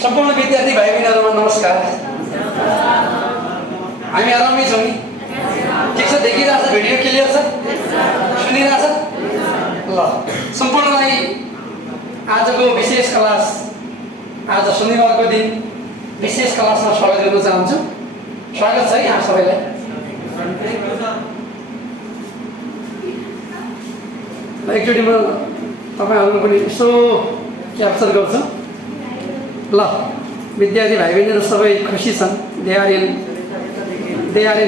सम्पूर्ण विद्यार्थी भाइ बहिनीहरुमा नमस्कार। हामी आरामै छौँ नि? ठिक छ, देखिरहेछ? भिडियो क्लियर छ? सुनिरहेछ? ल, सम्पूर्णलाई आजको विशेष क्लास, आज शनिबारको दिन विशेष क्लासमा स्वागत गर्न चाहन्छु। स्वागत छ यहाँ सबैलाई। एकचोटि म तपाईहरुको पनि यसो क्याप्चर गर्छु। ल, विद्यार्थी भाइ बहिनीहरु सबै खुसी छन्। दे आर इन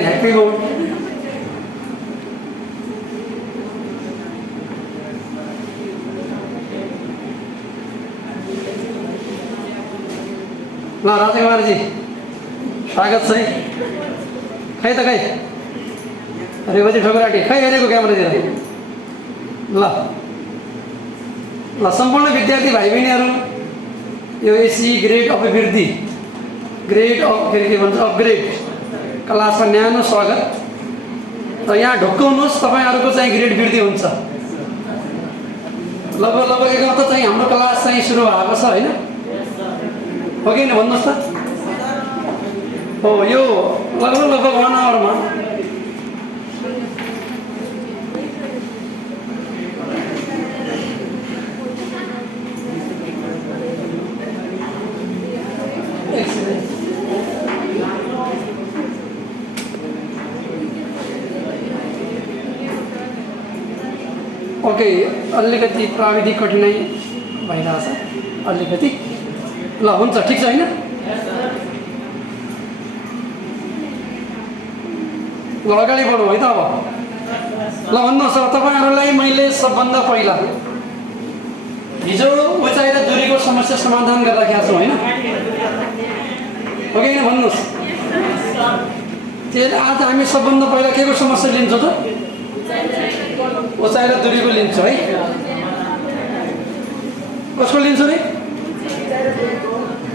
ह्याप्पी मोड। ल राजकुमारजी, स्वागत छ है। खै त खै रेवती ठोकराटी खै हेरेको क्यामेरातिर। ल ल, सम्पूर्ण विद्यार्थी भाइ बहिनीहरु, यो एससी ग्रेड अभिवृद्धि, ग्रेड के भन्छ अपग्रेड क्लासमा न्यानो स्वागत। र यहाँ ढोक्काउनुहोस्, तपाईहरुको चाहिँ ग्रेड वृद्धि हुन्छ। लगभग एक हप्ता चाहिँ हाम्रो क्लास चाहिँ सुरु भएको छ हैन? हो कि हैन भन्नुहोस् त? हो, यो लगभग 1 आवरमा ओके, अलिकति प्राविधिक कठिनाइ भइरहेछ अलिकति। ल हुन्छ, ठिक छ हैन? ल अगाडि बढौँ है त अब। ल भन्नुहोस्, तपाईहरुलाई मैले सबभन्दा पहिला हिजो उचाइ र दूरीको समस्या समाधान गरिराखेका छौँ हैन? हो कि हैन भन्नुहोस्? त्यही आज हामी सबभन्दा पहिला के को समस्या लिन्छौँ त? उचाइ र दूरीको लिन्छौँ है। कसको लिन्छु रे?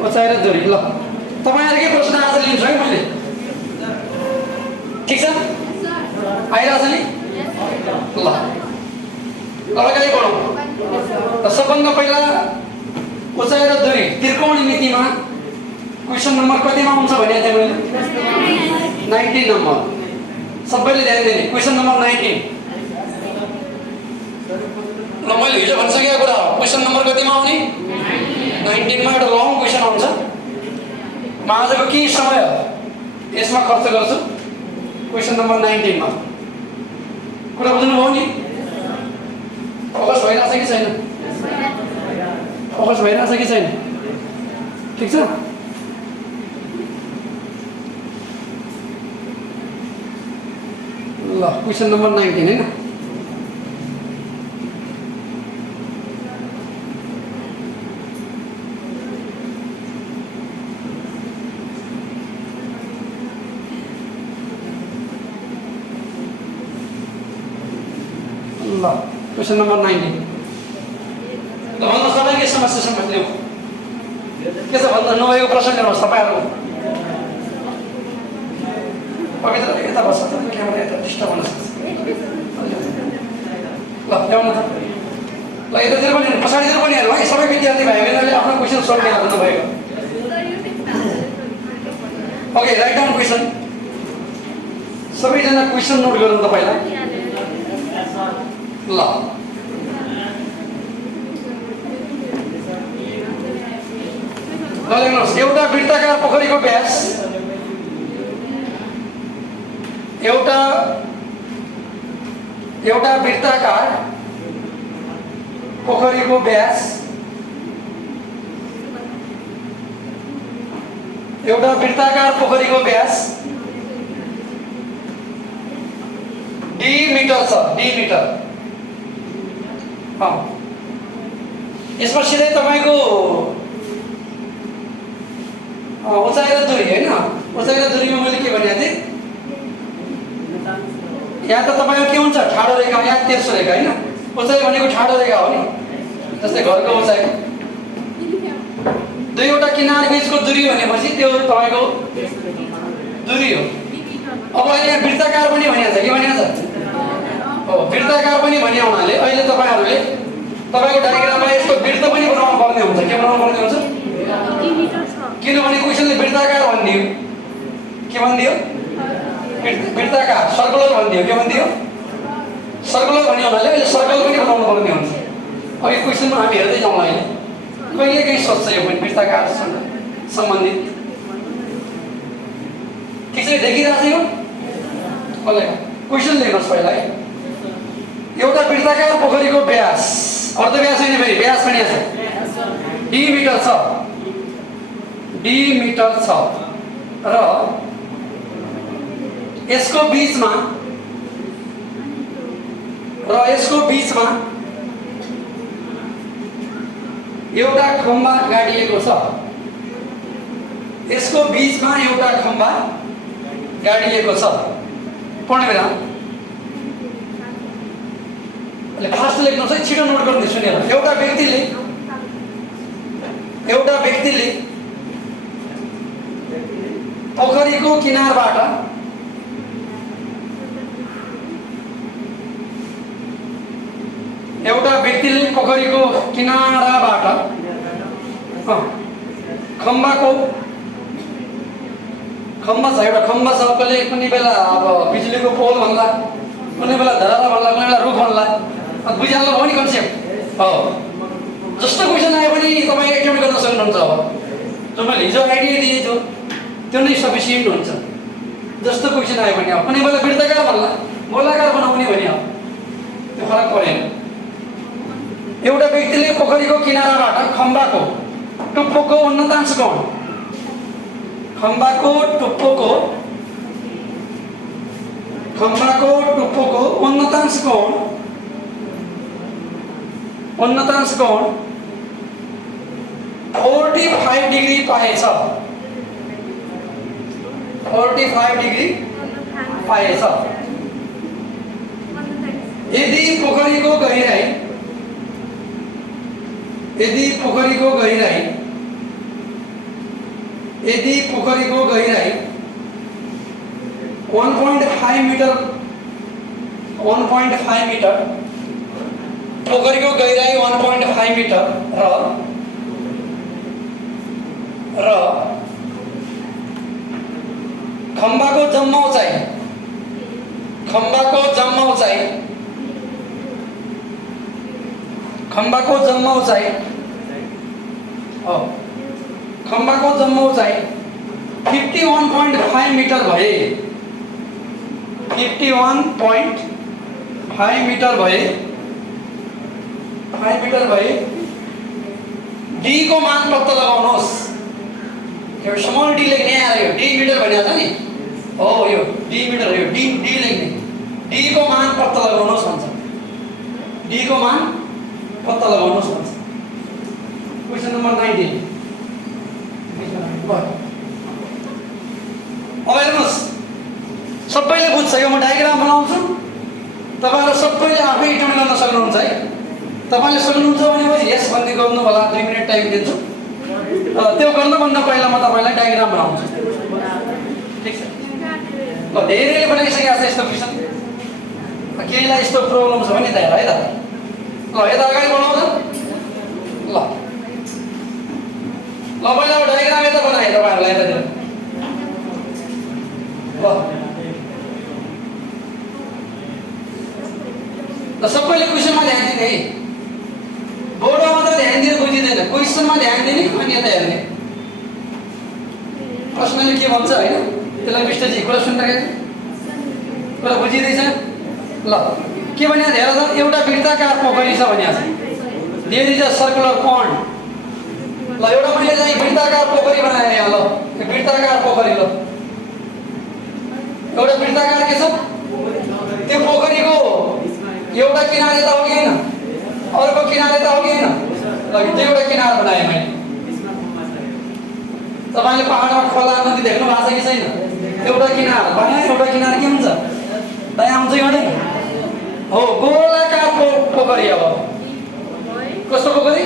उचाइ र दूरी। ल, तपाईहरुकै प्रश्न आज लिन्छु है मैले। ठिक छ? आइरहेछ नि? ल अगाडि बढौँ। सबभन्दा पहिला उचाइ र दूरी त्रिकोणमितिमा क्वेसन नम्बर कतिमा आउँछ भनेको थिएँ मैले? 19 नम्बर। सबैले ध्यान दिने, क्वेसन नम्बर 19। ल, मैले हिजो भनिसकेको कुरा हो। क्वेसन नम्बर कतिमा आउने? 19 मा एउटा लङ क्वेसन आउँछ। म आजको केही समय यसमा खर्च गर्छु, क्वेसन नम्बर 19 मा। कुरा बुझ्नुभयो नि? फोकस भइरहेछ कि छैन? फोकस भइरहेछ कि छैन? ठिक छ? ल, क्वेसन नम्बर 19 हैन? ल, क्वेसन नम्बर 19। ल भन्नुहोस्, तपाईँ के समस्या सम्बन्धी हो? के छ भन्दा नभएको प्रश्न ल्याउनुहोस् तपाईहरु। पवित्र यता बस्छ त, क्यामेरा यता डिस्टर्ब हुन सक्छ। ल ल्याउनु त। ल यतातिर पनि पछाडितिर पनि हेर्नु है। सबै विद्यार्थी भाइ बहिनीले आफ्नो क्वेसन सल्भ गर्न नभएको। Okay, write down question. सबैजना क्वेसन नोट गरौँ त पहिला। ल, लेख्नुहोस्, एउटा वृत्ताकार पोखरीको व्यास एउटा वृत्ताकार पोखरीको व्यास डी मिटर छ। D metre. यसमा सिधै तपाईको उचाइ र दूरी हैन? उचाइ र दूरीमा मैले के भनेको थिएँ? यहाँ त तपाईको के हुन्छ? ठाडो रेखा, यहाँ तेर्सो रेखा हैन? उचाइ भनेको ठाडो रेखा हो नि। जस्तै घरको उचाइ दुईवटा किनार बीचको दूरी भनेपछि त्यो तपाईको दूरी हो। अब यहाँ वृत्ताकार पनि भनिएको छ। के भनिएको छ? हो, वृत्ताकार पनि भनिए हुनाले अहिले तपाईहरुले तपाईको डायग्राममा यसको वृत्त पनि बनाउनु पर्ने हुन्छ। के बनाउनु पर्ने हुन्छ? किनभने क्वेसनले वृत्ताकार भनिदियो, के भनिदियो? वृत्ताकार, सर्कुलर भनिदियो, के भनिदियो? सर्कुलर भन्ने हुनाले अहिले सर्कल पनि बनाउनु पर्ने हुन्छ। अब यो क्वेसनमा हामी हेर्दै जाउँला अहिले, कहिले कहीँ सोध्छ यो पनि वृत्ताकारसँग सम्बन्धित। ठिक छ, देखिरहेको छ यो? कसले क्वेसन लेख्नुहोस् पहिला है। एउटा वृत्ताकार पोखरीको व्यास, अर्ध व्यास होइन फेरि व्यास पनि छ, डी मिटर छ, डी मिटर छ र यसको बीचमा एउटा खम्बा गाडिएको छ, यसको बीचमा एउटा खम्बा गाडिएको छ। पढ्ने बेला फास्ट लेख्नुहोस् है, छिटो नोट गर्नु सुनेर। एउटा व्यक्तिले पोखरीको किनारबाट खम्बा छ, एउटा खम्बा छ, कसले कुनै बेला अब बिजुलीको पोल भन्ला, कुनै बेला धराला भन्ला, कुनै बेला रुख भन्ला। बुझिहाल्नु भयो नि कन्सेप्ट? हो, जस्तो क्वेसन आयो भने तपाईँ एटेम्प्ट गर्न सक्नुहुन्छ। अब जो मैले हिजो आइडिया दिएँ त्यो नै सफिसियन्ट हुन्छ। जस्तो क्वेसन आयो भने अब कुनै बेला वृत्ताकार भन्ला, गोलाकार बनाउने भने अब त्यो फरक परेन। एउटा व्यक्तिले पोखरीको किनाराबाट खम्बाको टुप्पोको उन्नतांश कोण, खम्बाको टुप्पोको उन्नतांश कोण 45 डिग्री पाएछ। 45 डिग्री पाएछ। यदि पोखरीको गहिराई 1.5 मिटर, पोखरीको गहिराई 1.5 मिटर र खम्बाको जम्मा उचाइ खम्बाको जम्मा उचाइ 51.5 मिटर भए, 51.5 मिटर भए डी को मान पत्ता लगाउनुहोस्। यो स्मल डी लेख्ने आयो, डी मिटर भनिएको छ नि। हो, यो डी मिटर, यो डी लेख्ने। डी को मान पत्ता लगाउनुहोस् भन्छ। डी को मान पत्ता लगाउनुहोस् भन्छ। Question number 19। अब हेर्नुहोस्, सबैले बुझ्छ यो। म डायग्राम बनाउँछु, तपाईहरु सबैले आफै एटेम्प्ट गर्न सक्नुहुन्छ है। तपाईले सक्नुहुन्छ भने पछि यस भन्ने गर्नु होला। 2 मिनेट टाइम दिन्छु। त्यो गर्नुभन्दा पहिला म तपाईलाई डायग्राम बनाउँछु। ठीक छ? ल, धेरैले बनाइसकेको छ यस्तो क्वेसन। केहीलाई यस्तो प्रब्लम छ भने त्यहाँ है त। ल, यता अगाडि बढाउँ त। ल पहिला डायग्राम यता बनाएँ तपाईहरुलाई यतातिर। ल सबैले क्वेसनमा ध्यान दिने है। बोर्डमा मात्र ध्यान दिएर बुझिँदैन, क्वेसनमा ध्यान दिने अनि यता हेर्ने। प्रश्नले के भन्छ हैन, त्यसलाई मिस्टरजी कुरा सुन्दाखेरि कुरा बुझिँदैछ? ल, के भनिएको हेर त, एउटा वृत्ताकार पोखरी छ भनिएको छ। There is a circular pond. ल, एउटा मैले चाहिँ वृत्ताकार पोखरी बनाएँ यहाँ। ल, वृत्ताकार पोखरी। ल, एउटा वृत्ताकार के छ? त्यो पोखरीको एउटा किनार यता हो कि हैन, अर्को किनार यता हो कि हैन? ल, त्यो एउटा किनार बनाएँ मैले। तपाईले पहाडमा खोला नदी देख्नु भएको छ कि छैन? एउटा किनार बनाएँ, एउटा किनार के हुन्छ? दायाँ आउँछ कि हुँदैन? हो, गोलाकार पोखरी। अब कस्तो पोखरी?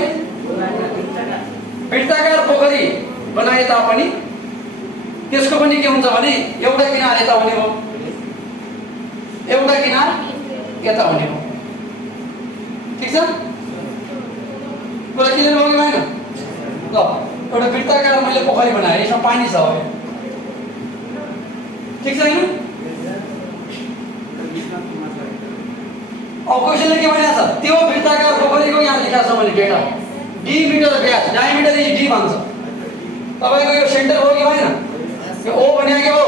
वृत्ताकार पोखरी बनाए तापनि त्यसको पनि के हुन्छ भने एउटा किनार यता हुने हो, एउटा किनार यता हुने हो। ठीक छ? कुरा क्लियर भयो कि भएन? ल, एउटा वृत्ताकार मैले पोखरी बनाएँ, यसमा पानी छ अब ठिक छ हैन? अब क्वेसनले के भनेको छ, त्यो वृत्ताकार पोखरीको यहाँ लेखा छ मैले डेटा डी मिटर व्यास, डायमिटर इज डी भन्छ। तपाईको यो सेन्टर हो कि भएन? यो ओ भने के हो?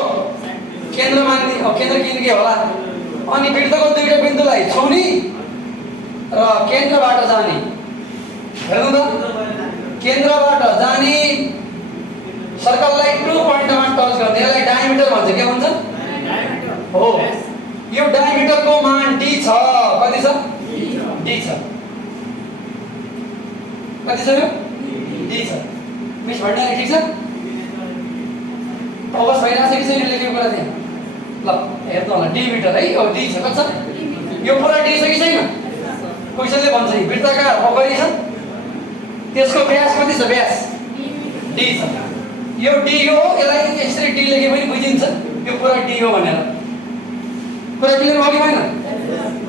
केन्द्र मान्ने, केन्द्र के होला? अनि वृत्तको दुईटा बिन्दुलाई छुने र केन्द्रबाट जाने, हेर्नु त, केन्द्रबाट जाने सर्कललाई 2 पोइन्टमा टच गर्ने, यसलाई डायमिटर भन्छ। के भन्छ? हो, यो डायमिटरको मान डी छ। कति छ? डी छ। कति छ यो? डी छ। मिस भन्ने ठिक छ? अवश्य भइरहेछ कि छैन लेखेको कुरा चाहिँ? ल हेर्नु होला, डी मिटर है, अब डी छ। कति छ? यो पुरा डी छ कि छैन? क्वेसनले भन्छ नि वृत्ताकार पोखरी छ, त्यसको व्यास कति छ? व्यास डी छ। यो डी हो, यसलाई यसरी डी लेखे पनि बुझिन्छ यो पुरा डी हो भनेर। कुरा क्लियर भयो कि भएन?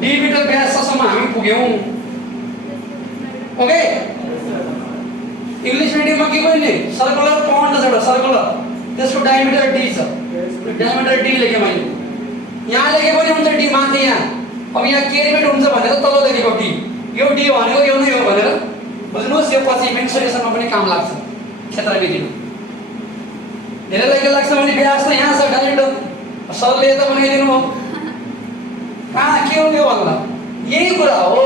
डी मिटर व्याससम्म हामी पुग्यौं। ओके, इङ्ग्लिस मिडियममा के भयो नि, सर्कुलर पॉइन्ट छ एउटा सर्कुलर, त्यसको डायमिटर डी छ। डायमिटर डी लेखे मैले, यहाँ लेखे पनि हुन्छ डी माथि यहाँ। अब यहाँ केरिमेट हुन्छ भनेर तल लेखेको डी, यो डी भनेको यो नै हो भनेर बुझ्नुहोस्। यो पछि मेन्सुरेसनमा पनि काम लाग्छ, क्षेत्रविधिमा। धेरैलाई के लाग्छ भने व्यास त यहाँ छ डायमिटर, सरले त बनाइदिनु हो, कहाँ के हो त्यो भन्दा यही कुरा हो।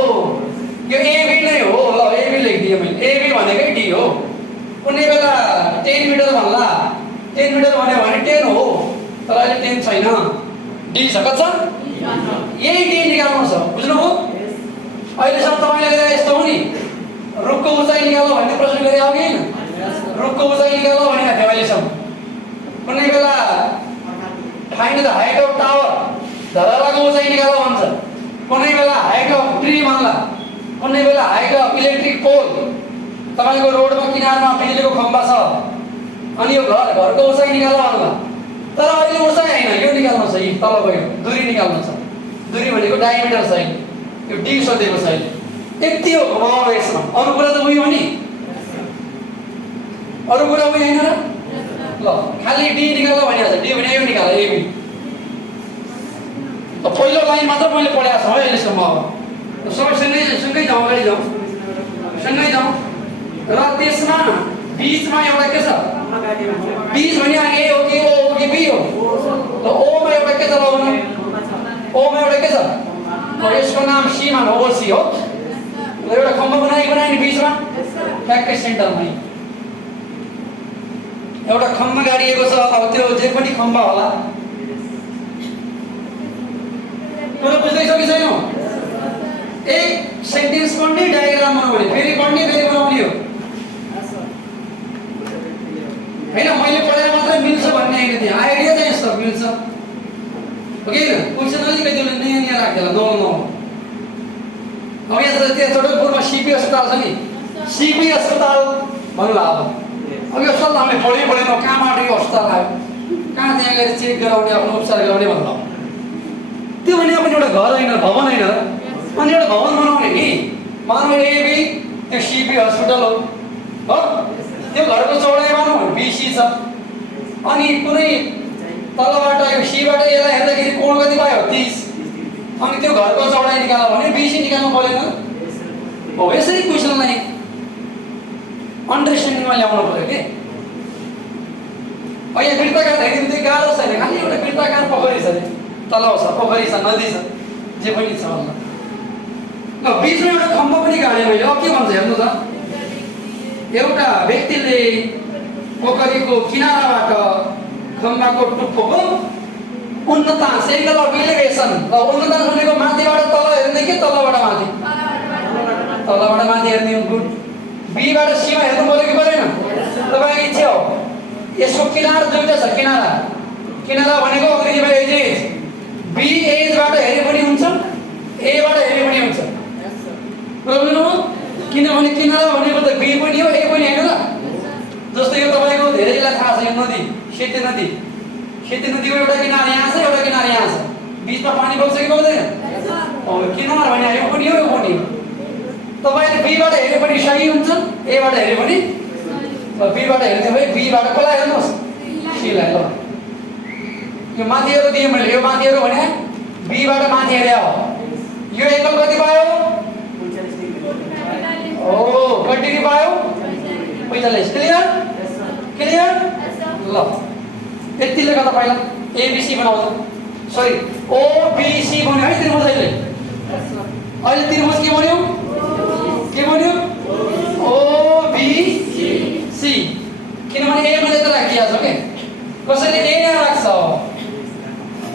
यो एबी नै हो। ल एबी लेखिदिएँ मैले, एबी भनेकै डी हो। कुनै बेला 10 मिटर भन्ला, 10 मिटर भन्यो भने 10 हो, तर अहिले 10 छैन, डी छ। कति छ? यही डी निकाल्नु छ, बुझ्नुभयो? अहिलेसम्म तपाईँले गरेर यस्तो हो नि, रुखको उचाइ निकाल्नु भन्ने प्रश्न गरे हो कि हैन? रुखको उचाइ निकाल्नु भनेको थियो अहिलेसम्म। कुनै बेला find the height of tower, धरालाको उचाइ निकाल्नु भन्छ। कुनै बेला हाइट अफ ट्री भन्ला, कुनै बेला हाइट अफ इलेक्ट्रिक पोल। तपाईको रोडमा किनारमा बिजुलीको खम्बा छ अनि यो घरको उचाइ निकाल्नु भन्ला, तर अहिले उचाइ हैन, यो निकाल्नु छ, यी तलको यो दूरी निकाल्नु छ। दूरी भनेको डायमिटर छ, यो डी सोधेको छ। यति हो घुमाउनु यसमा, अरु कुरा त उयो हो नि, अरु कुरा उयो हैन र? ल खाली डी निकाल्नु भनिहाल्छ, डी भने यो निकाल, एबी। त पहिलो लाइन मात्र मैले पढाएको छ है अहिलेसम्म। अब सबै सँगै जाउँ, अगाडि जाउँ, सँगै जाउँ। र त्यसमा बीचमा एउटा के छ? बीच भने ए हो कि ओ हो कि बी हो? त ओमा एउटा के छ? लगाउनु, ओमा एउटा के छ? यसको नाम सी मानौ, ओसी हो। ल एउटा खम्बा बनाए नि बीचमा, ट्याक्कै सेन्टरमा एउटा खम्बा गाडिएको छ। अब त्यो जे पनि खम्बा होला, कुरा बुझ्दैछौ कि छैन? एक सेन्टेन्स पढ्ने, डायग्राम बनाउने, फेरि पढ्ने, फेरि बनाउने हो हैन? मैले पढाए मात्रै मिल्छ भन्ने हैन, त्यहाँ आइडिया चाहिँ यस्तो मिल्छ हो कि हैन? क्वेसन अलिकति नयाँ राख्दैन, नो। अब यहाँ त्यहाँ चोटलपुरमा सिपी अस्पताल छ नि, सिपी अस्पताल भन्नुला। अब यो सल्लाह हामीले पढेनौँ, कहाँबाट यो अस्पताल आयो, कहाँ त्यहाँ गएर चेक गराउने, आफ्नो उपचार गराउने भन्दा त्यो भने पनि एउटा घर होइन, भवन होइन। अनि एउटा भवन बनाउने नि, मानौ एबी त्यो सिपी हस्पिटल हो, त्यो घरको चौडाइ मानौ बीसी छ। अनि कुनै तलबाट यो सीबाट यसलाई हेर्दाखेरि कोण कति पायो? 30। अनि त्यो घरको चौडाइ निकाल्नु भने बीसी निकाल्नु परेन हो? यसरी क्वेसनलाई अन्डरस्ट्यान्डिङमा ल्याउनु पर्यो कि। यहाँ वृत्ताकार हेरिदिनु चाहिँ गाह्रो छैन, खालि एउटा वृत्ताकार पोखरी छ, तलाउ छ, पोखरी छ, नदी छ, जे पनि छ होला। ल बीचमा एउटा खम्बा पनि गाडेँ मैले। अब के भन्छ हेर्नु त, एउटा व्यक्तिले पोखरीको किनाराबाट खम्बाको टुप्पोको उन्नतांश, एंगल अफ इलिभेसन। र उन्नतांश भनेको माथिबाट तल हेर्ने कि तलबाट माथि? तलबाट माथि हेर्ने हो। गुड। बीबाट सीमा हेर्नु पर्यो कि परेन? तपाईँको इच्छा हो। यसको किनार दुईटा छ, किनारा भनेको अङ्ग्रेजीमा एजेज। बी एजबाट हेरे पनि हुन्छ, एबाट हेरे पनि हुन्छ। बुझ्नु? किनभने किनारा भनेको त बी पनि हो, ए पनि हैन र? जस्तै यो तपाईँको धेरैलाई थाहा छ, यो नदी सेती नदीको एउटा किनार यहाँ छ, एउटा किनार यहाँ छ, बीचमा पानी बग्छ कि बग्दैन? किनार भने यो पनि हो, यो पनि हो। तपाईँले बीबाट हेरे पनि सही हुन्छ, एबाट हेरे पनि ल बीबाट हेर्ने भए बीबाट कसलाई हेर्नुहोस् सीलाई ल यो माथिहरु दिए मैले यो माथिहरु भने बीबाट माथि हेरे हो यो एंगल कति पायो ओ कति डिग्री पायो 45 क्लियर क्लियर ल यतिले गर्दा पहिला एबीसी बनाउँछ सरी ओबीसी बन्यो है त्रिभुज अहिले त्रिभुज के बन्यो ओबीसी किनभने ए मैले त राखिया छ के कसैले ए यहाँ राख्छ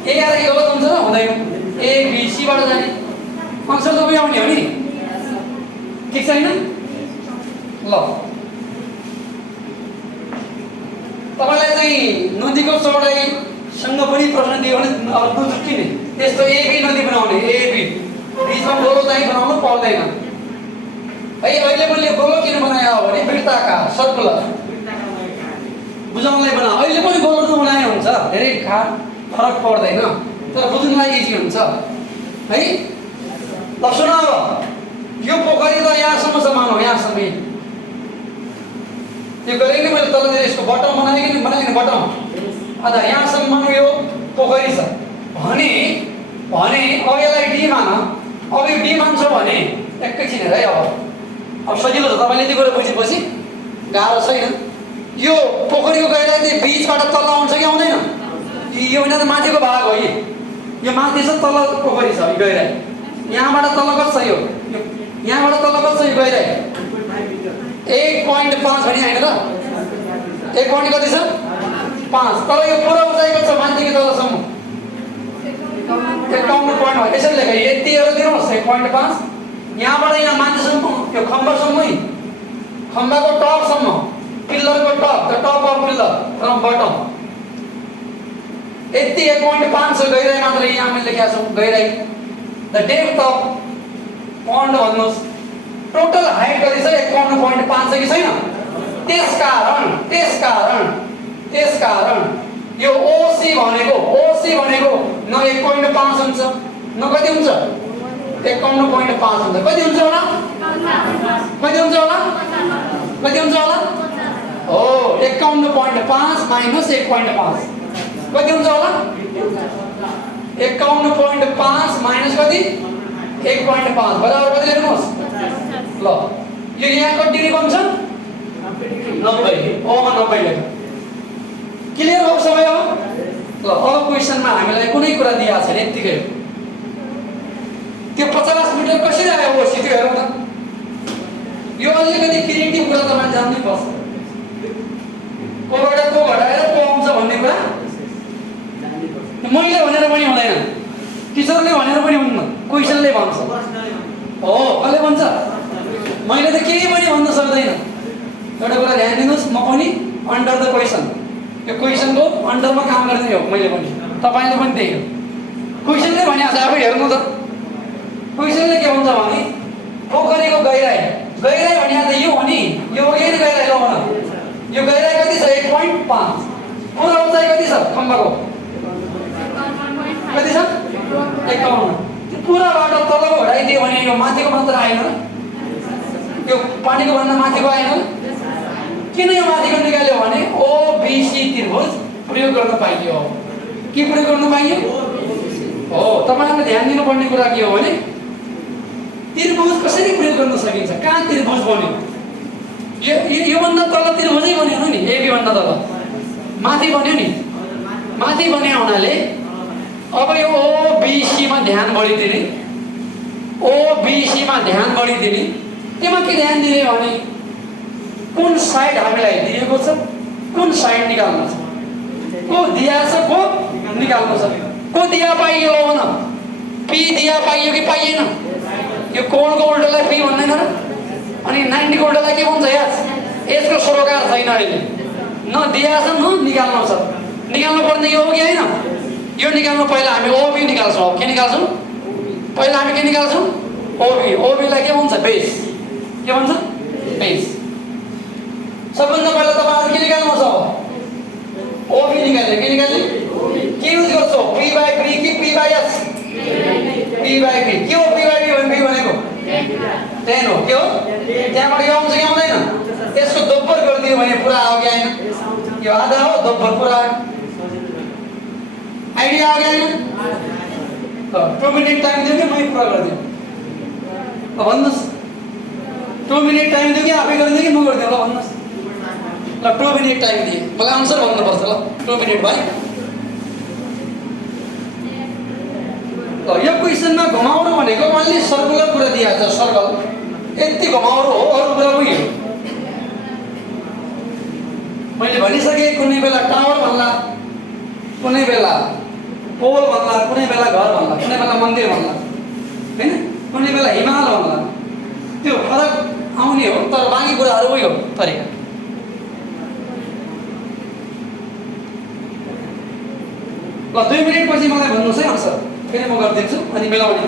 ए यहाँ राखेको गलत हुन्छ हुँदैन एबीसी बाट जाने आन्सर त उयो आउने हो नि ठीक छैन ल तपाईलाई चाहिँ नदीको चौडाइसँग पनि प्रश्न दियो भने अब दुजुट्टिने त्यस्तो एबी नदी बनाउने एबी बीचमा गोलो चाहिँ बनाउनु पर्दैन है अहिले मैले गोलो किन बनायो भने वृत्ताकार सर्कुलर बुझाउनलाई बना अहिले पनि गोलो त बनाए हुन्छ धेरै फरक पर्दैन तर बुझ्नलाई इजी हुन्छ है ल सुन अब यो पोखरी त यहाँसम्म छ मानौ यहाँसम्म यो गरे नि मैले तलतिर यसको बटम बनाएँ बटम अझ यहाँसम्म यो पोखरी छ भने अब यसलाई डी मान अब यो डी मान्छ भने एकैछिन हेर है अब सजिलो छ तपाईँले यति कुरा बुझेपछि गाह्रो छैन यो पोखरीको गहिराई चाहिँ बीचबाट तल आउँछ कि आउँदैन यो होइन त माथिको भाग हो यो माथि छ तल पोखरी छ यो गहिराई यहाँबाट तल कति छ यो यहाँबाट तल कति छ यो गहिराई 1.5 भने हैन र 1 पॉइन्ट कति छ 5 तर यो पुरा उचाइको छ माथिदेखि तलसम्म 51 पॉइन्ट हो यसरी लेख यति हेर दिनुहोस् 1.5 यहाँबाट यहाँ माथिसम्म यो खम्बासम्मै खम्बाको टपसम्म पिल्लरको top the top of pillar from bottom यति 1.5 छ गहिराई मात्र यहाँ मैले लेखेको छु गहिराई द डेप्थ अफ पन्ड भन्नुहोस् टोटल हाइट कति छ 51.5 छ कि छैन त्यसकारण यो ओसी भनेको न 1.5 हुन्छ न कति हुन्छ 51.5 हुन्छ कति हुन्छ होला हो 51.5 माइनस 1.5 कति हुन्छ होला 51.5 माइनस कति 1.5 बराबर कति लेख्नुहोस् ल यो यहाँ कति डिग्री बन्छ 90 ओमा 90 लेख क्लियर हो सबै हो ल अब क्वेशनमा हामीलाई कुनै कुरा दिएको छैन यतिकै त्यो 50 मिटर कसरी आयो ओसी त्यो हेरौँ त यो अलिकति क्रिएटिभ कुरा तपाईले जान्नै पर्छ कोबाट को घटाएर को आउँछ भन्ने कुरा मैले भनेर पनि हुँदैन टिचरले भनेर पनि हुन्न क्वेशनले भन्छ हो कसले भन्छ मैले त केही पनि भन्न सक्दैन एउटा कुरा ध्यान दिनुस् म पनि अन्डर द क्वेशन यो क्वेशनको अन्डरमा काम गर्ने हो मैले पनि तपाईले पनि त्यही हो क्वेशनले भने आफै हेर्नु त क्वेशनले के भन्छ भने पोखरीको गहिराई भने त यो हो नि यो यही गहिराई ल भन यो गहिराई कति छ 1.5 पुरा उचाइ कति छ खम्बाको कति छ 51 पुरा बाटो तलको हटाइदियो भने यो माथिको मात्र आएन र यो पानीको भन्दा माथिको आएन किन यो माथिको निकाल्यो भने ओबीसी त्रिभुज प्रयोग गर्न पाइयो के प्रयोग गर्न पाइयो हो तपाईहरुले ध्यान दिनुपर्ने कुरा के हो भने त्रिभुज कसरी प्रयोग गर्न सकिन्छ कहाँ त्रिभुज बन्यो यो भन्दा तल त्रिभुजै बन्यो नि एबी भन्दा तल माथि बन्यो नि माथि बन्ने हुनाले अब यो ओबीसी मा ध्यान बढिदिने त्यसमा के ध्यान दिने भने कुन साइड हामीलाई दिएको छ कुन साइड निकाल्नु छ को दिया छ को निकाल्नु छ को दिया पाइयो भन पी दिया पाइयो कि पाइएन यो कोणको उल्टोलाई पी भन्दैन र अनि 90 को उल्टोलाई के भन्छ यसको सरोकार छैन अहिले न दिया छ न निकाल्नु छ निकाल्नु पर्ने यो हो कि हैन यो निकाल्नु पहिला हामी ओबी निकाल्छौं के निकाल्छौं पहिला हामी के निकाल्छौं ओबी लाई के भन्छ बेस के भन्छ बेस सबभन्दा पहिला तपाईहरु के निकाल्नु छ ओबी निकाल्ने के युज गर्छौ p by b कि p by s p by b के हो p by b भनेको 10 हो के हो त्यहाँबाट यो आउँछ कि आउँदैन यसको दोब्बर गरिदियो भने पूरा आ गया है ना, यो आधा हो दोब्बर पूरा आइडिया आ गया है ना। 2 मिनट टाइम दियो कि मैं पूरा कर दियो, अब भन्नुस् 2 मिनट टाइम दियो कि आफै गरिदियो कि म गरिदियो, ल भन्नुस्। ल 2 मिनट टाइम दिए, मलाई आन्सर भन्नुपर्छ। ल 2 मिनट भयो। ल यो क्वेसनमा घुमाउरो भनेको अलि सर्कुलर कुरा दिएको छ, सर्कल यति घुमाउरो हो, अरू कुरा उही हो। मैले भनिसकेँ कुनै बेला टावर भन्ला, कुनै बेला पोल भन्ला, कुनै बेला घर भन्ला, कुनै बेला मन्दिर भन्ला, हैन, कुनै बेला हिमाल भन्ला, त्यो फरक आउने हो, तर बाँकी कुराहरू उही हो तरिका। ल 2 मिनट पछि मलाई भन्नुहोस् है आन्सर, फेरि म गरिदिन्छु अनि मिलाउने।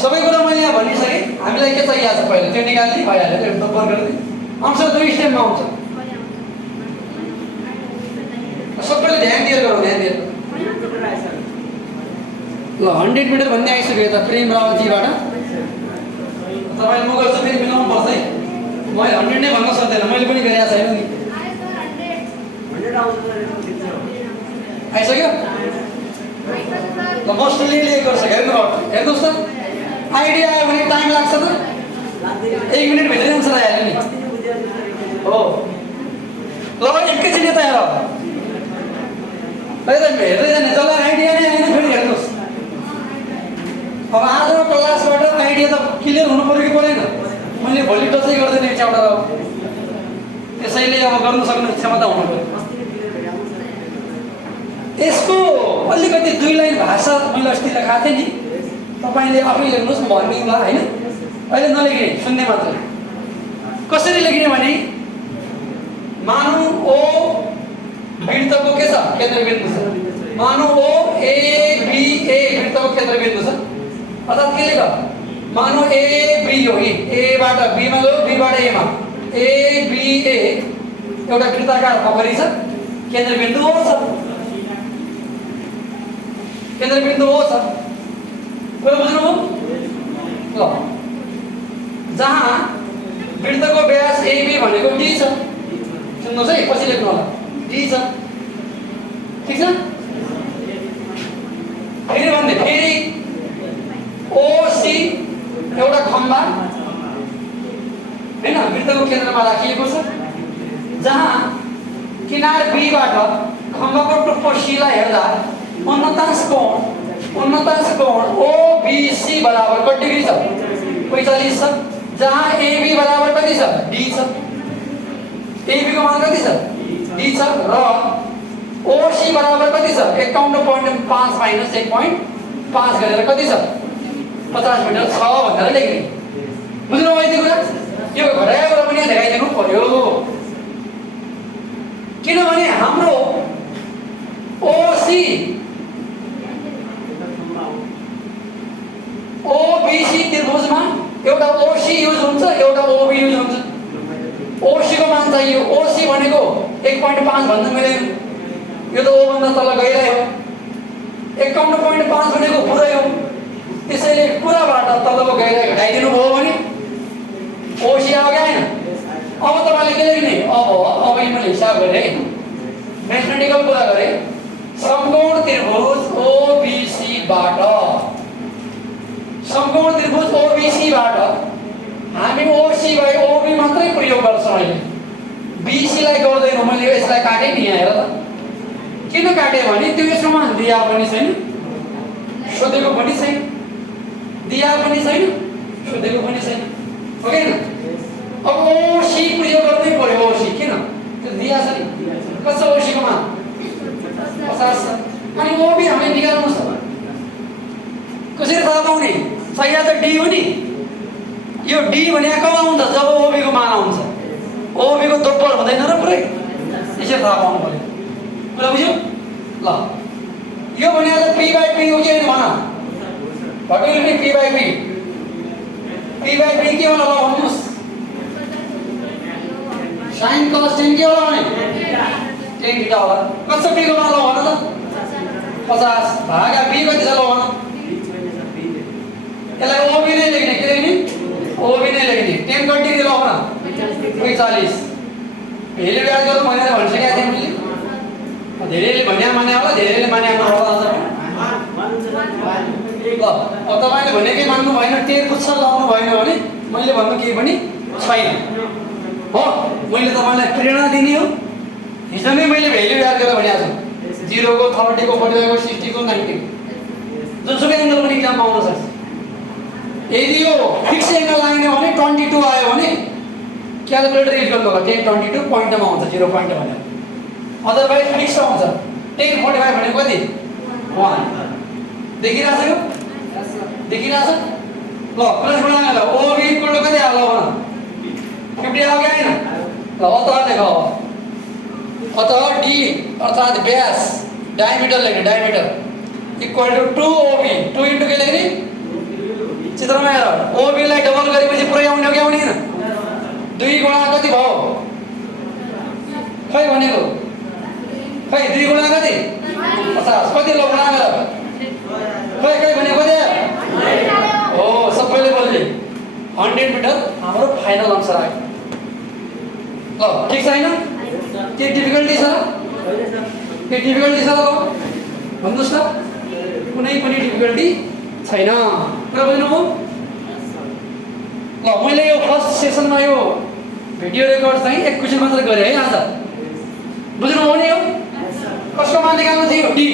सबै कुरा मैले यहाँ भनिसकेँ, हामीलाई के चाहिएको छ पहिला त्यो निकाल्ने भइहाल्यो, त्यो डब्बर गरिदिए आन्सर 2 स्टेपमा आउँछ। सबैले ध्यान दिएर गरौँ, ध्यान दिएर। ल 100 मिटर भन्ने आइसक्यो यता प्रेम रावजीबाट। तपाईँले म गर्छु फेरि मिलाउनु पर्छ है, मैले 100 नै भन्न सक्दैन, मैले पनि गरेको छैन नि। आइसक्यो? ल मोस्टली गर्छ, हेर्नुहोस् त, आइडिया आयो भने टाइम लाग्छ त, 1 मिनट भित्रै आन्सर आइहाल्यो नि हो। ल एकैछिन यता हेर, हेर्दै जाने, जसलाई आइडिया नै आएन फेरि हेर्नुहोस्। अब आजको क्लासबाट आइडिया त क्लियर हुनु पऱ्यो कि परेन, मैले भोलि टचै गर्दैन एक चाउटा, त्यसैले अब गर्नु सक्ने क्षमता हुनु पऱ्यो। यसको अलिकति 2 लाइन भाषा मैले अस्ति लेखाएको थिएँ नि, तपाईँले आफै लेख्नुहोस्, म भनिदिउँला होइन, अहिले नलेख्ने, सुन्ने मात्रै। कसरी लेख्ने भने मानौ ओ वृत्तको के छ, केन्द्रबिन्दु छ, मानौ ओ ए बी ए वृत्तको केन्द्रबिन्दु छ, अर्थात् के लेख, मानौ ए बी हो कि एबाट बीमा गयो, बीबाट एमा, ए बी ए एउटा वृत्ताकार पोखरी छ, केन्द्रबिन्दु ओ छ, केन्द्रबिन्दु ओ छ, कुरा बुझ्नुभयो? ल जहाँ वृत्तको व्यास एबी भनेको डी छ, सुन्नुहोस् है, पछि लेख्नु होला, डी छ, ठिक छ। फेरि भन्दै, फेरि ओसी एउटा खम्बा हैन वृत्तको केन्द्रमा राखिएको छ, जहाँ किनार बीबाट खम्बाको टुप्पो सीलाई हेर्दा उन्नतांश कोण ओबीसी बराबर कति डिग्री छ, 45 छ, जहाँ एबी बराबर कति छ, डी छ, एबी को मान कति छ, डी छ, र ओसी बराबर कति छ, 51.5 माइनस 1.5 गरेर कति छ, 50 मिटर छ भनेर लेख्ने। बुझ्नुभयो यति कुरा? यो घटाएको कुरा पनि देखाइदिनु पर्यो, किनभने हाम्रो ओसी ओबीसी त्रिभुजमा एउटा ओसी युज हुन्छ, एउटा ओबी युज हुन्छ। ओसी को मान चाहियो, ओसी भनेको 1.5 भन्दा मिलेन, यो त ओ भन्दा तल गइरहेको, 51.5 भनेको पुरै हो, त्यसैले पुराबाट तलको गइरहेको घटाइदिनु भयो भने ओसी आयो कि आएन। अब तपाईँले के लेख्ने, अब मैले हिसाब गरेँ, म्याथमेटिकल कुरा गरेँ, समकोण त्रिभुज ओबीसीबाट, समकोण त्रिभुज ओबीसीबाट हामी ओसी बाई ओबी मात्रै प्रयोग गर्छौँ अहिले, बीसीलाई गर्दैनौँ। मैले यसलाई काटेँ नि, यहाँ हेर त, किन काटेँ भने त्यो यसमा दिया पनि छैन, सोधेको पनि छैन, दिया पनि छैन, सोधेको पनि छैन, हो कि हैन। अब ओसी प्रयोग गर्नै पर्यो, ओसी किन, त्यो दिया छ नि, कति छ ओसीको मान, 50 छ, अनि ओबी हामीले निकाल्नु छ, कसरी थाहा पाउने, सही त डी हो नि, यो डी भने कब आउँछ, जब ओबी को मान आउँछ, ओबी को दोब्बर हुँदैन र पुरै, यसरी थाहा पाउनु पर्यो, कुरा बुझ्यो? ल यो भने त पी बाई पी हो कि हैन भन, भटुले पनि पी बाई पी के होला भन्नुहोस्, साइन कस टेन के होला भने 10 थीटा होला, कति छ पी को मान ल भन त, 50 भागा बी कति छ ल भन, यसलाई ओबी नै लेख्ने, के लेख्ने, ओबी नै लेख्ने, 10 कति डिग्री ल भन, 45 धेरैले याद गर्नु भनेर भनिसकेको थिएँ मैले धेरैले भन्या माने होला धेरैले माने होला आज ल तपाईले भनेकै मान्नु भएन टेर पुच्छ लाउनु भएन भने मैले भन्नु केही पनि छैन हो मैले तपाईलाई प्रेरणा दिने हो हिजो नै मैले भ्यालु याद गरेर भनेको छु 0 को 30 को 45 को 60 को 90 जुनसुकै एङ्गल पनि इक्जाममा आउन सक्छ यदि यो फिक्स एङ्गल लाग्ने भने 22 आयो भने क्याल्कुलेटर युज गर्नु होला 10 22 पोइन्टमा आउँछ 0 पोइन्ट भनेर अदरवाइज फिक्स आउँछ 10 45 भनेको कति 1 देखिरहेछ यो देखिरहेछ ल प्लस बनाउन ल OB इक्वल टु कति आयो भन 50 आयो कि आएन ल अतः लेख अतः D अर्थात व्यास डायमिटर लेख्ने diameter equal to 2OB 2 into के लेख्ने चित्रमा हेर OB लाई डबल गरेपछि पुरै आउने हो कि आउने हैन 2 गुणा कति भयो खै भनेको खै 2 गुणा कति 50 कति ल गुणा गर खै खै भनेको कति हो सबैले बोल्ले 100 मिटर हाम्रो फाइनल आन्सर आयो ल ठीक छैन के डिफिकल्टी छ के डिफिकल्टी छ ल भन्नुस् त कुनै पनि डिफिकल्टी छैन कुरा बुझ्नुभयो ल मैले यो फर्स्ट सेसनमा यो भिडियो रेकर्ड चाहिँ एक क्वेशन मात्र गरे है आज बुझ्नुभयो नि यो कसको मान निकाल्नु थियो डी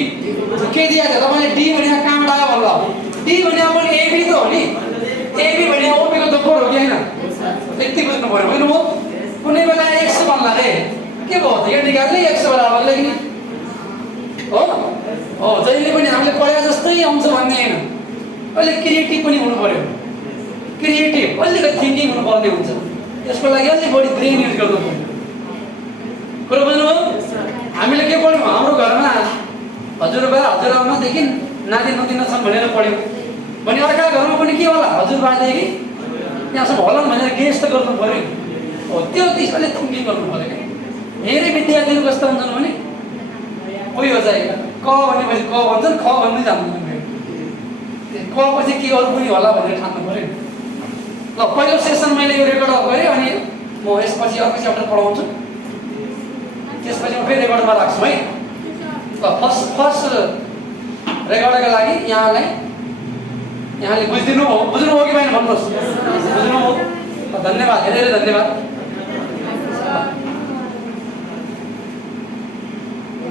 के दिया छ तपाईले डी भनेको कहाँबाट आयो भन्नु डी भनेको पनि एबी त हो नि एबी भनेको ओबी को दोब्बर हो कि हैन यति बुझ्नु पर्यो बुझ्नुभयो कुनै बेला x भन्ला रे के भयो त यो निकाल्ने x बराबर लेख्ने हो हो जहिले पनि हामीले पढे जस्तै आउँछ भन्ने हैन अहिले क्रिएटिभ पनि हुनु पर्यो क्रिएटिभ अलिकति थिंकिङ हुनु पर्ने हुन्छ यसको लागि अलि बढी ब्रेन युज गर्नु पर्यो कुरा बुझ्नुभयो हामीले के पढ्यौं हाम्रो घरमा हजुरबा हजुरआमादेखि नाति नतिना छन् भनेर पढ्यौं भने अर्का घरमा पनि के होला हजुरबादेखि यहाँसम्म होला भनेर गेस त गर्नु पर्यो हो त्यो त्यसले थिंकिङ गर्नु पर्यो धेरै विद्यार्थीहरु कस्तो हुन्छन् भने कोही हो चाहिँ क भनेपछि क भन्छन् ख भन्दै जान्दैन क पछि के अरु पनि होला भनेर ठान्नु पर्यो ल पहिलो सेसन मैले यो रेकर्ड अफ गरे अनि म यसपछि अर्को च्याप्टर पढाउँछु त्यसपछि म फेरि रेकर्डमा राख्छु है ल फर्स्ट रेकर्डका लागि यहाँले बुझ्दिनु हो बुझ्नु हो कि भएन भन्नुहोस् बुझ्नु हो धन्यवाद धेरै धेरै धन्यवाद